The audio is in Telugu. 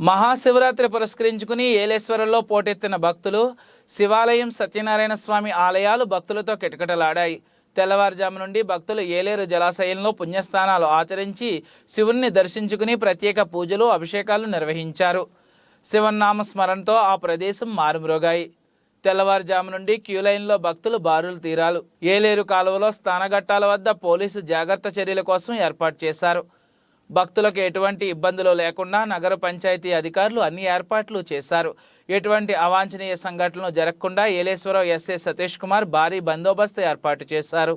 మహాశివరాత్రి పురస్కరించుకుని ఏలేశ్వరంలో పోటెత్తిన భక్తులు శివాలయం సత్యనారాయణ స్వామి ఆలయాలు భక్తులతో కిటకిటలాడాయి. తెల్లవారుజాము నుండి భక్తులు ఏలేరు జలాశయంలో పుణ్యస్నానాలు ఆచరించి శివుణ్ణి దర్శించుకుని ప్రత్యేక పూజలు అభిషేకాలు నిర్వహించారు. శివనామ స్మరణతో ఆ ప్రదేశం మారుమ్రోగాయి. తెల్లవారుజాము నుండి క్యూ లైన్లో భక్తులు బారులు తీరాలు. ఏలేరు కాలువలో స్నానఘట్టాల వద్ద పోలీసు జాగ్రత్త చర్యల కోసం ఏర్పాటు చేశారు. భక్తులకు ఎటువంటి ఇబ్బందులు లేకుండా నగర పంచాయతీ అధికారులు అన్ని ఏర్పాట్లు చేశారు. ఎటువంటి అవాంఛనీయ సంఘటనలు జరగకుండా ఏలేశ్వరరావు ఎస్ఏ సతీష్ కుమార్ భారీ బందోబస్తు ఏర్పాటు చేశారు.